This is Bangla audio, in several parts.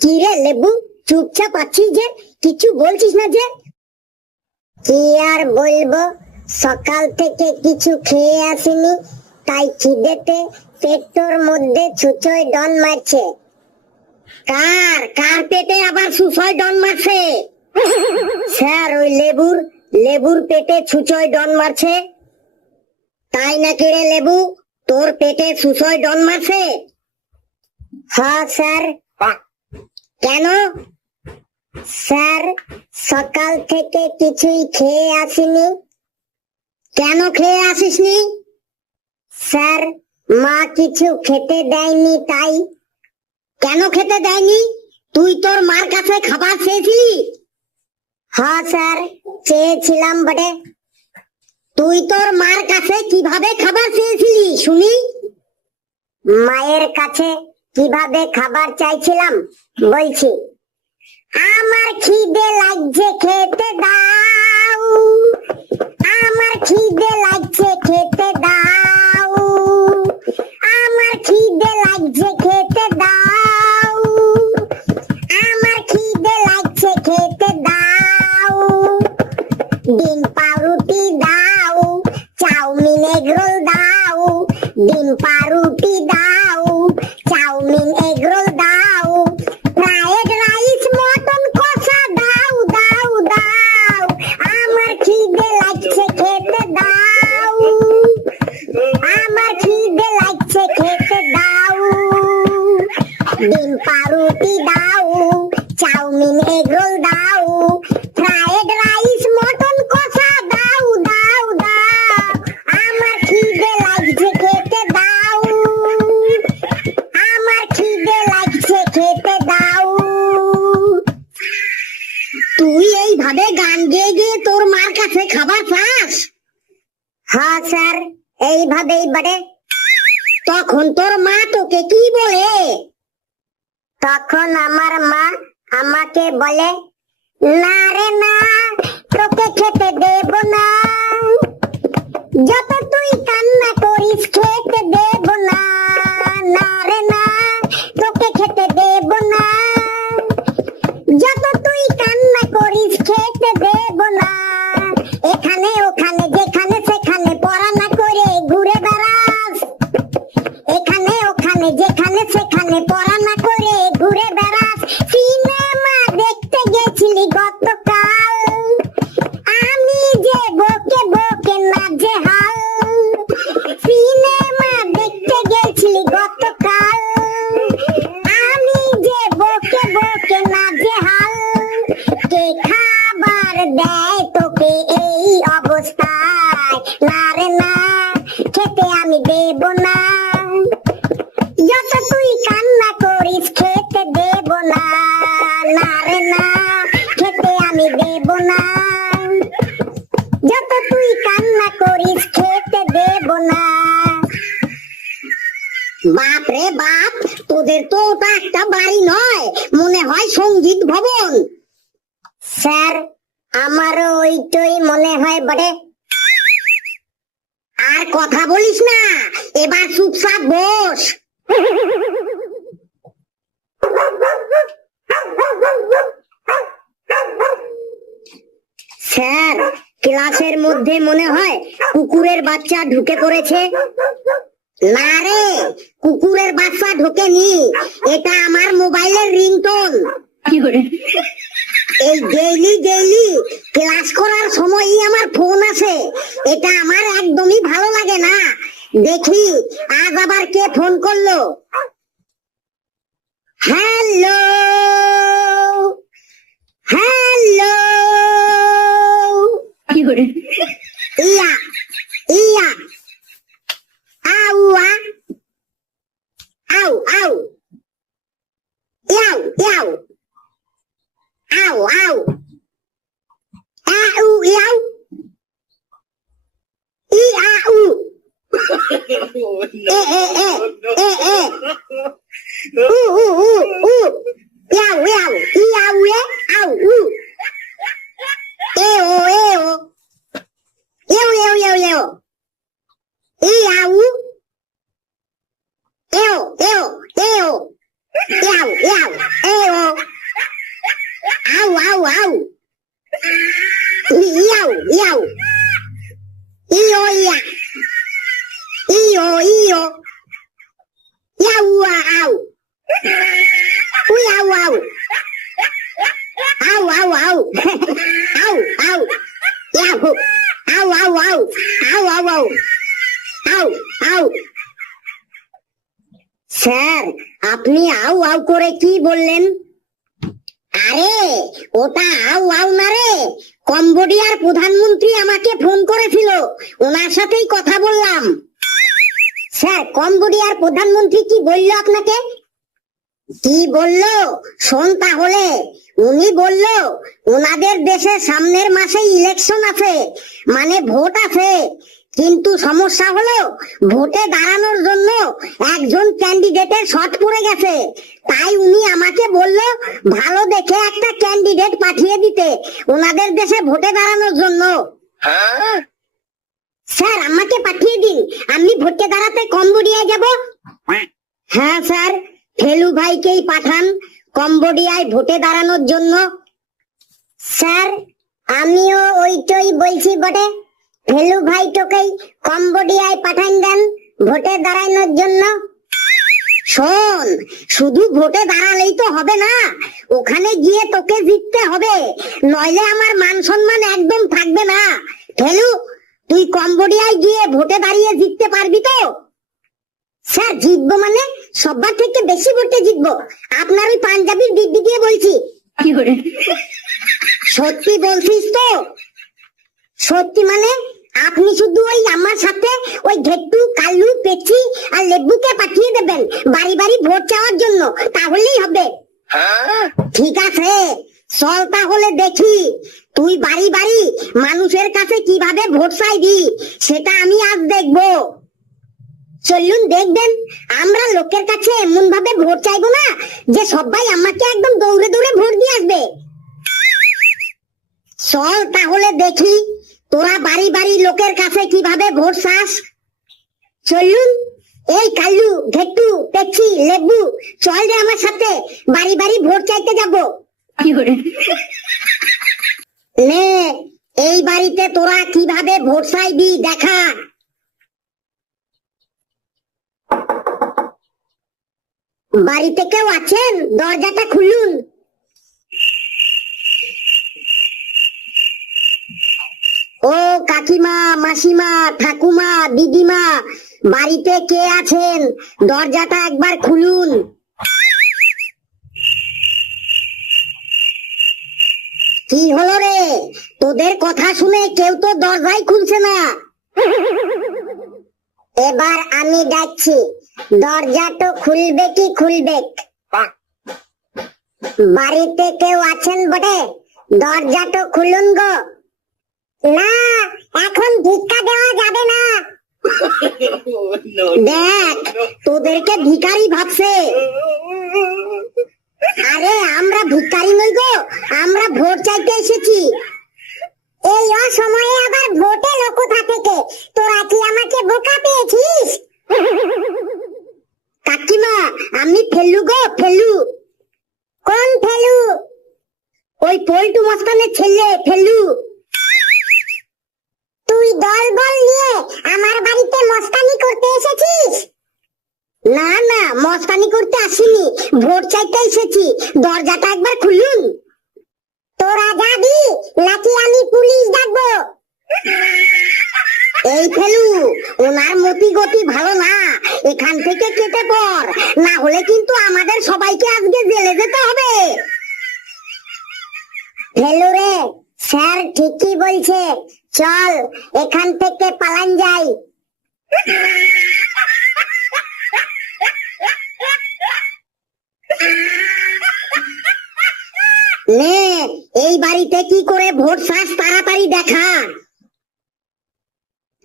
কি রে লেবু, চুপচাপ আছিস যে, কিছু বলছিস না যে? কি আর বলবো, সকাল থেকে কিছু খেয়ে আসিনি, তাই খিদেতে পেটের মধ্যে ছুঁচোয় ডন মারছে। কার কার পেটে আবার ছুঁচোয় ডন মারছে? স্যার, ওই লেবুর পেটে ছুঁচোয় ডন মারছে। তাই নাকি রে লেবু, তোর পেটে ছুঁচোয় ডন মারছে? হ্যাঁ স্যার। কেন? স্যার, সকাল থেকে কিছুই খেয়ে আসিনি। কেন খেয়ে আসিসনি? স্যার, মা কিছু খেতে দেয়নি তাই। কেন খেতে দেয়নি? তুই তোর মার কাছে খাবার চেয়েছিলি? হ্যাঁ স্যার, চেয়েছিলাম বটে। তুই তোর মার কাছে কিভাবে খাবার চেয়েছিলি শুনি? মায়ের কাছে কিভাবে খাবার চাইছিলাম বলছি। আমার খিদে লাগছে, খেতে দাও। আমার খিদে লাগছে, খেতে দাও। আমার খিদে লাগছে, খেতে দাও। আমার খিদে লাগছে, খেতে দাও। ডিম পাউরুটি দাও, চাউমিন এগরোল দাও। ডিম পাউরুটি দাও, চাউমিন এগরোল দাও। ফ্রাইড রাইস, মটন কষা দাও দাও দাও। আমার খিদে লাগছে, খেতে দাও। আমার খিদে লাগছে, খেতে দাও। ডিম পাউরুটি দাও, চাউমিন এগরোল দাও। ফ্রাইড রাইস, মটন কষা দাও দাও দাও। আমার খিদে লাগছে, খেতে দাও। আমার খিদে লাগছে, খেতে দাও। তুই এইভাবে গান গেয়ে গিয়ে তোর মার কাছে খাবার চাস? হ্যাঁ স্যার, এইভাবেই বটে। তখন তোর মা তোকে কি বলে? তখন আমার মা আমাকে বলে, না রে না, তোকে খেতে দেব না। যত তুই কান্না করিস, খেতে দেব না। না রে না, তোকে খেতে দেব না। যত তুই কান্না করিস, খেতে দেব না। এখানে ওখানে যেখানে সেখানে পড়ানা করে ঘুরে বেড়াস। এখানে ওখানে যেখানে সেখানে পড়ানা করে ঘুরে বেড়াস। সিনেমা দেখতে গেছিলি গতকাল, আমি যে বকে বকে নাজেহাল। সিনেমা দেখতে গেছিলি গতকাল, আমি যে বকে বকে নাজেহাল। কে খাবার দেয় তোকে এই অবস্থায়? না রে না, খেতে আমি দেব না। যত তুই কান্না করিস, খেতে দেব না। না রে না, খেতে আমি দেব না। যত তুই কান্না করিস, খেতে দেব না। বাপ রে বাপ, তোদের তো ওটা একটা বাড়ি নয়, মনে হয় সঙ্গীত ভবন। স্যার, আমারও ওইটাই মনে হয় বটে। আর কথা বলিস না, এবার চুপচাপ বস। স্যার, ক্লাসের মধ্যে মনে হয় কুকুরের বাচ্চা ঢুকে পড়েছে। না রে, কুকুরের বাচ্চা ঢোকেনি, এটা আমার মোবাইলের রিংটোন। এই ডেইলি ক্লাস করার সময়ই আমার ফোন আসে, এটা আমার একদমই ভালো লাগে না। দেখি আজ আবার কে ফোন করলো। হ্যালো হ্যালো, ইয়া ইয়া, আউয়া, আউ আউ, ইয়াউ ইয়াউ, আউ আউ, আউ ইয়াউ, ই আউ, এ এ এ এ এ, উ উ উ উ, ইয়াউ ইয়াউ, ইয়াউ এ, আউ উ, এ ও এ ও, এও এও এও এও, ই আউ, এও এও এও, ইয়াও ইয়াও এ ও আউ আউ আউ ইয়াও ইয়াও ইয়ো ইয়া ইয়ো ইয়ো ইয়াও আউ উই আউ আউ আউ আউ আউ আউ আউ ইয়াও আউ আউ আউ আউ আউ আউ আউ আউ স্যার আপনি আউ আউ করে কি বললেন? আরে ওটা আউ আউ না রে, কম্বোডিয়ার প্রধানমন্ত্রী আমাকে ফোন করেছিল, ওনার সাথেই কথা বললাম। স্যার কম্বোডিয়ার প্রধানমন্ত্রী কি বললো আপনাকে? কি বললো শোন তাহলে। উনি বলল ওনাদের দেশে সামনের মাসে ইলেকশন আছে, মানে ভোট আছে, কিন্তু সমস্যা হলো ভোটে দাঁড়ানোর জন্য একজন ক্যান্ডিডেটের শর্ট পড়ে গেছে। তাই উনি আমাকে বলল ভালো দেখে একটা ক্যান্ডিডেট পাঠিয়ে দিতে ওনাদের দেশে ভোটে দাঁড়ানোর জন্য। স্যার আমাকে পাঠিয়ে দিন, আমি ভোটে দাঁড়াতে কম্বোডিয়ায় যাব। হ্যাঁ স্যার, ফেলু ভাইকেই পাঠান কম্বোডিয়ায় ভোটে দাঁড়ানোর জন্য। স্যার আমিও ওইটাই বলছি বটে, ফেলু ভাই তোকেই কম্বোডিয়ায় পাঠান দেন ভোটে দাঁড়ানোর জন্য। শোন, শুধু ভোটে দাঁড়ালেই তো হবে না, ওখানে গিয়ে তোকে জিততে হবে, নইলে আমার মান সম্মান একদম থাকবে না। ফেলু তুই কম্বোডিয়ায় গিয়ে ভোটে দাঁড়িয়ে জিততে পারবি তো? স্যার জিতবো মানে সবার থেকে বেশি ভোটে জিতবো, আপনার ওই পাঞ্জাবির দিব্যি দিয়ে বলছি। সত্যি বলছিস তো? সত্যি মানে আপনি শুধু ওই আমার সাথে ওই ঘেট্টু কাল্লু পেচি আর লেবুকে পাঠিয়ে দেবেন বাড়ি বাড়ি ভোট চাওয়ার জন্য, তাহলেই হবে। ঠিক আছে চল তাহলে দেখি তুই বাড়ি বাড়ি মানুষের কাছে কিভাবে ভোট চাইবি, সেটা আমি আজ দেখবো। চলুন দেখবেন, আমরা লোকের কাছে এমন ভাবে ভোট চাইবো না যে সবাই আমাকে একদম দৌড়ে দৌড়ে ভোট দিয়ে আসবে। চল তাহলে দেখি তোরা বাড়ি বাড়ি লোকের কাছে কিভাবে ভোট চাস। চলুন, এই কাল্লু ঘেট্টু পেচি লেবু চল রে আমার সাথে বাড়ি বাড়ি ভোট চাইতে যাব। নে এই বাড়িতে তোরা কিভাবে ভোট চাইবি দেখা। বাড়িতে কেউ আছেন? দরজাটা খুলুন। ও কাকিমা, মাসিমা, ঠাকুমা, দিদিমা, বাড়িতে কে আছেন? দরজাটা একবার খুলুন। কি হলো রে, তোদের কথা শুনে কেউ তো দরজাই খুলছে না। এবার আমি ডাকছি, দরজা তো খুলবে কি খুলবে? বাড়িতে কেউ আছেন বটে? দরজা তো খুলুন গো। না, এখন ভিক্ষা দেওয়া যাবে না। দেখ তোদেরকে ভিখারি ভাবছে। আরে আমরা ভিখারি নই গো, আমরা ভোট চাইতে এসেছি। এই অসময়ে আবার ভোটে লোক কোথা থেকে? তোরা কি আমাকে বোকা পেয়েছিস? কাকিমা আমি ফেলু গো, ফেলু। কোন ফেলু? ওই পল্টু মস্তানের ছেলে ফেলু। তুই দল বল নিয়ে আমার বাড়িতে মস্তানি করতে এসেছিস? না না, মস্তানি করতে আসিনি, ভোট চাইতে এসেছি। দরজাটা একবার খুলুন। তোরা যাবি নাকি আমি পুলিশ ডাকবো? এই ফেলু, ওনার মতি গতি ভালো না, এখান থেকে কেটে পড়, না হলে কিন্তু আমাদের সবাইকে আজকে জেলে যেতে হবে। ফেলু রে, স্যার ঠিকই বলছে, চল এখান থেকে পালান যাই। নে এই বাড়িতে কি করে ভোট চাস তাড়াতাড়ি দেখা।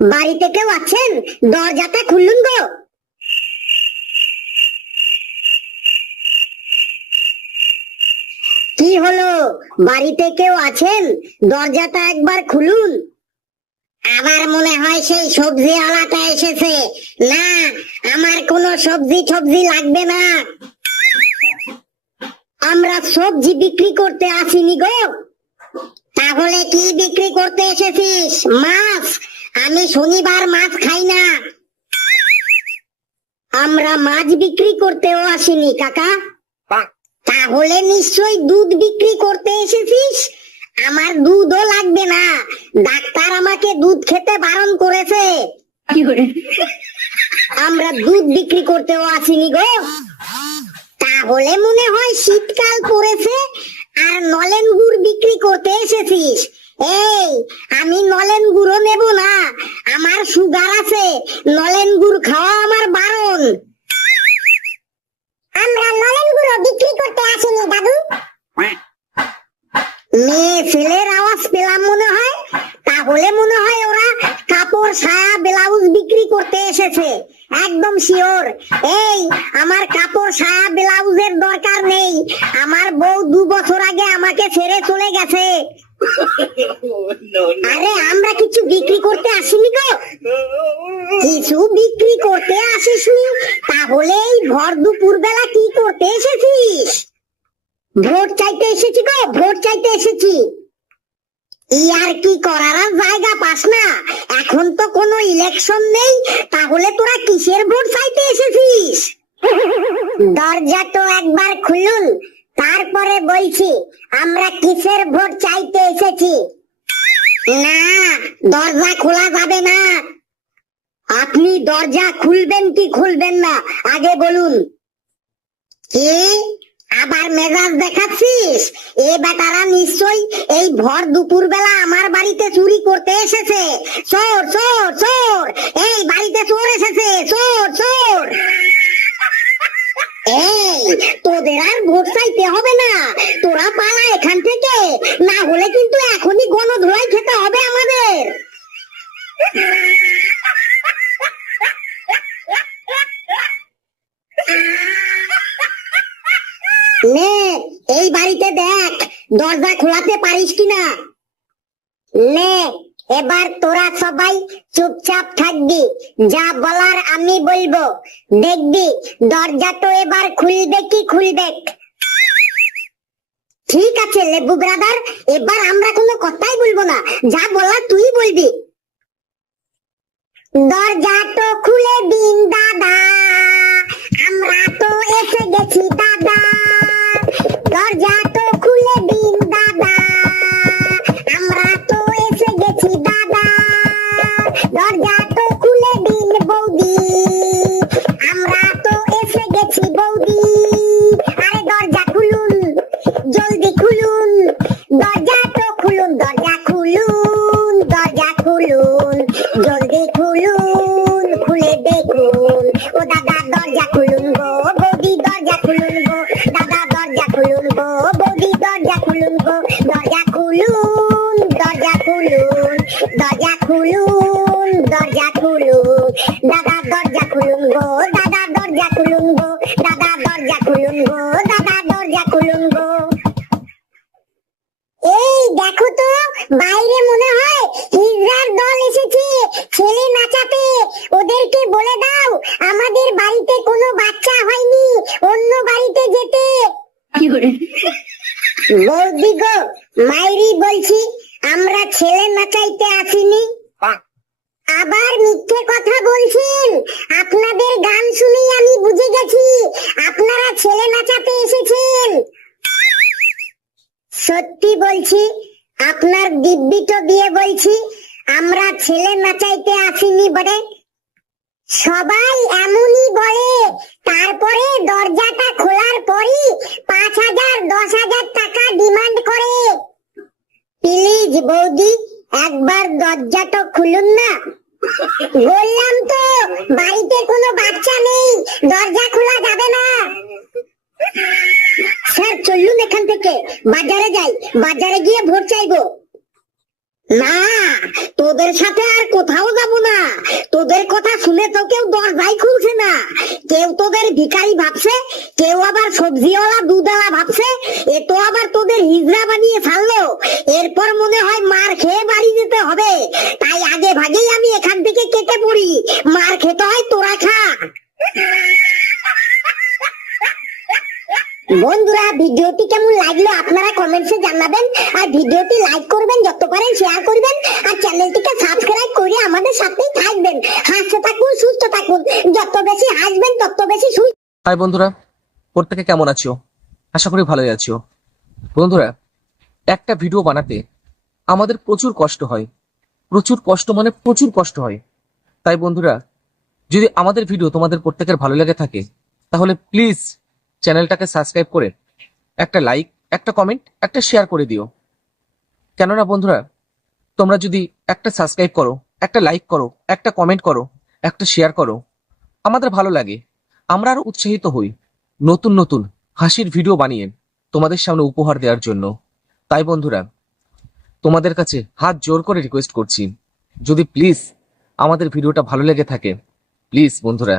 বাড়িতে কেউ আছেন? দরজাটা খুলুন গো। কি হলো, বাড়িতে কেউ আছেন? দরজাটা একবার খুলুন। আমার মনে হয় সেই সবজিওয়ালাটা এসেছে। না, আমার কোনো সবজি লাগবে না। আমরা সবজি বিক্রি করতে আসিনি গো। তাহলে কি বিক্রি করতে এসেছিস? মাছ? আমি শনিবার মাছ খাই না। আমরা মাছ বিক্রি করতেও আসিনি কাকা। তাহলে নিশ্চয়ই দুধ বিক্রি করতে এসেছিস। আমার দুধও লাগবে না, ডাক্তার আমাকে দুধ খেতে বারণ করেছে। আমরা দুধ বিক্রি করতেও আসিনি গো। তাহলে মনে হয় শীতকাল পড়েছে আর নলেন গুড় বিক্রি করতে এসেছিস। এই, আমি নলেন গুড়ও নেব না, আমার সুগার আছে, নলেন গুড় খাওয়া আমার বারণ। আমরা নলেন গুড়ও বিক্রি করতে আসিনি দাদু। মেয়ে ছেলের আওয়াজ পেলাম মনে হয়, তাহলে মনে হয় ওরা কাপড় সায়া ব্লাউজ বিক্রি করতে এসেছে। একদম শিওর। এই, আমার কাপড় সায়া ব্লাউজের দরকার নেই, আমার বউ 2 বছর আগে আমাকে ছেড়ে চলে গেছে। আরে আমরা কিছু বিক্রি করতে আসিনি গো। কিছু বিক্রি করতে আসিসনি, তাহলে এই ভর দুপুর বেলা কি করতে এসেছিস? ভোট চাইতে এসেছি গো, ভোট চাইতে এসেছি। ইয়ার কি করার আর জায়গা পাস না? এখন তো কোনো ইলেকশন নেই, তাহলে তোরা কিসের ভোট চাইতে এসেছিস? দরজা তো একবার খুলুন, তারপরে বলছি আমরা কিসের ভোট চাইতে এসেছি। না, দরজা খোলা যাবে না। আপনি দরজা খুলবেন কি খুলবেন না আগে বলুন। কি আবার মেজাজ দেখাচ্ছিস? এ বেটারা নিশ্চয়ই এই ভর দুপুর বেলা আমার বাড়িতে চুরি করতে এসেছে। চোর চোর চোর, এই বাড়িতে চোর এসেছে, চোর চোর। এই, তোদের আর ভোট চাইতে হবে না, তোরা পালা এখান থেকে, না হলে কিন্তু এখনই গণধোলাই খেতে হবে আমাদের। নে, এই বাড়িতে দেখ দরজা খোলাতে পারিস কিনা। নে, এবার তোরা সবাই চুপচাপ থাকবি, যা বলার আমি বলবো। দেখবি দরজা তো এবার খুলবে কি খুলবে। ঠিক আছে লেবু ব্রাদার, এবার আমরা কোনো কথাই বলবো না, যা বলার তুই বলবি। দরজা তো খুলে দিন দাদা, আমরা তো এসে গেছি দাদা। দরজা তো খুলে দিন দাদা, আমরা তো এসে গেছি দাদা। দরজা তো খুলে দিন বৌদি, আমরা তো এসে গেছি বৌদি। আরে দরজা খুলুন, জলদি খুলুন, দরজা তো খুলুন, দরজা খুলুন, দরজা খুলুন, জলদি খুলুন, খুলে দেখুন। ও দাদা দরজা খুলুন গো, বৌদি দরজা খুলুন গো, দাদা দরজা খুলুন গো, বৌদি দরজা খুলুন গো। দরজা খুলুন, দরজা খুলুন, দরজা খুলুন, দরজা খুলুন, দাদা দরজা খুলুন গো, দাদা দরজা খুলুন গো, দাদা দরজা খুলুন গো, দাদা দরজা খুলুন গো। এই দেখো তো, বাইরে মনে হয় হিজড়ার দল এসেছে ছেলে নাচাতে। ওদেরকে বলে দাও আমাদের বাড়িতে কোনো বাচ্চা হয়নি, অন্য বাড়িতে যেতে। বৌদি গো, মাইরি বলছি আমরা ছেলে নাচাইতে আসিনি। আবার মিথ্যে কথা বলছেন। আপনাদের গান শুনেই আমি বুঝে গেছি আপনারা ছেলে নাচাতে এসেছেন। সত্যি বলছি, আপনার দিব্যিটা দিয়ে বলছি আমরা ছেলে নাচাইতে আসিনি বটে। সবাই এমনই বলে, তারপরে দরজাটা খোলার পরই 5,000 10,000 টাকা ডিমান্ড করে। প্লিজ বৌদি, একবার দরজাটা খুলুন না। বললাম তো বাড়িতে কোনো বাচ্চা নেই, দরজা খোলা যাবে না। স্যার চলুন এখান থেকে, বাজারে যাই, বাজারে গিয়ে ভোট চাইবো। না, তোদের সাথে আর কোথাও যাব না। তোদের কথা শুনে তো কেউ দরজাই খুলছে না। কেউ তোদের ভিখারি ভাবছে, কেউ আবার সবজিওয়ালা দুধওয়ালা ভাবছে। এ তো আবার তোদের হিজড়া বানিয়ে ছাড়লো। এরপর মনে হয় মার খেয়ে বাড়ি যেতে হবে। তাই আগে ভাগেই আমি এখান থেকে কেটে পড়ি, মার খেতে হয় তোরা খা। বন্ধুরা, ভিডিওটি কেমন লাগলো আপনারা কমেন্টসে জানাবেন, আর ভিডিওটি লাইক করবেন, যত পারেন শেয়ার করবেন, আর চ্যানেলটিকে সাবস্ক্রাইব করে আমাদের সাথেই থাকবেন। হাসতে থাকুন, সুস্থ থাকুন, যত বেশি হাসবেন তত বেশি সুস্থ। হাই বন্ধুরা, প্রত্যেকে কেমন আছো? আশা করি ভালোই আছো। বন্ধুরা, একটা ভিডিও বানাতে আমাদের প্রচুর কষ্ট হয়, প্রচুর কষ্ট মানে প্রচুর কষ্ট হয়। তাই বন্ধুরা, যদি আমাদের ভিডিও তোমাদের প্রত্যেকের ভালো লেগে থাকে তাহলে প্লিজ চ্যানেলটাকে সাবস্ক্রাইব করে একটা লাইক, একটা কমেন্ট, একটা শেয়ার করে দিও। কেননা বন্ধুরা, তোমরা যদি একটা সাবস্ক্রাইব করো, একটা লাইক করো, একটা কমেন্ট করো, একটা শেয়ার করো, আমাদের ভালো লাগে, আমরা আরো উৎসাহিত হই নতুন নতুন হাসির ভিডিও বানিয়ে তোমাদের সামনে উপহার দেওয়ার জন্য। তাই বন্ধুরা, তোমাদের কাছে হাত জোর করে রিকোয়েস্ট করছি, যদি প্লিজ আমাদের ভিডিওটা ভালো লেগে থাকে, প্লিজ বন্ধুরা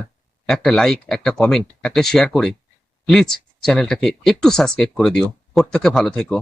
একটা লাইক, একটা কমেন্ট, একটা শেয়ার করে প্লিজ চ্যানেলটাকে একটু সাবস্ক্রাইব করে দিও। প্রত্যেকে ভালো থেকো।